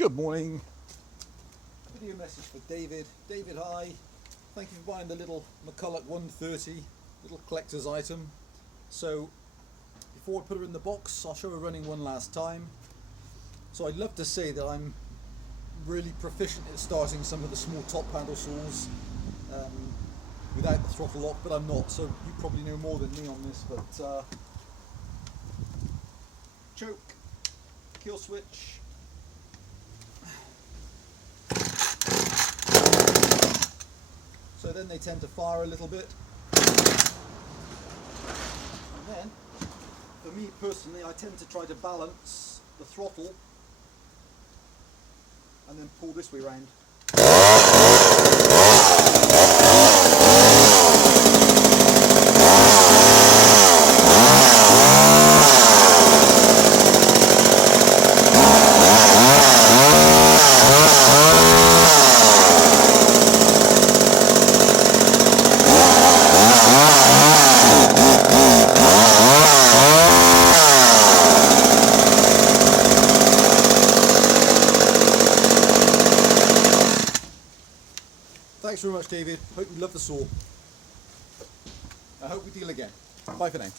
Good morning. Video message for David. David, hi. Thank you for buying the little McCulloch 130, little collector's item. So before I put her in the box, I'll show her running one last time. So I'd love to say that I'm really proficient at starting some of the small top handle saws without the throttle lock, but I'm not. So you probably know more than me on this, but choke, kill switch. So then they tend to fire a little bit. And then, for me personally, I tend to try to balance the throttle and then pull this way round. Thanks very much, David. Hope you love the saw. I hope we deal again. Bye for now.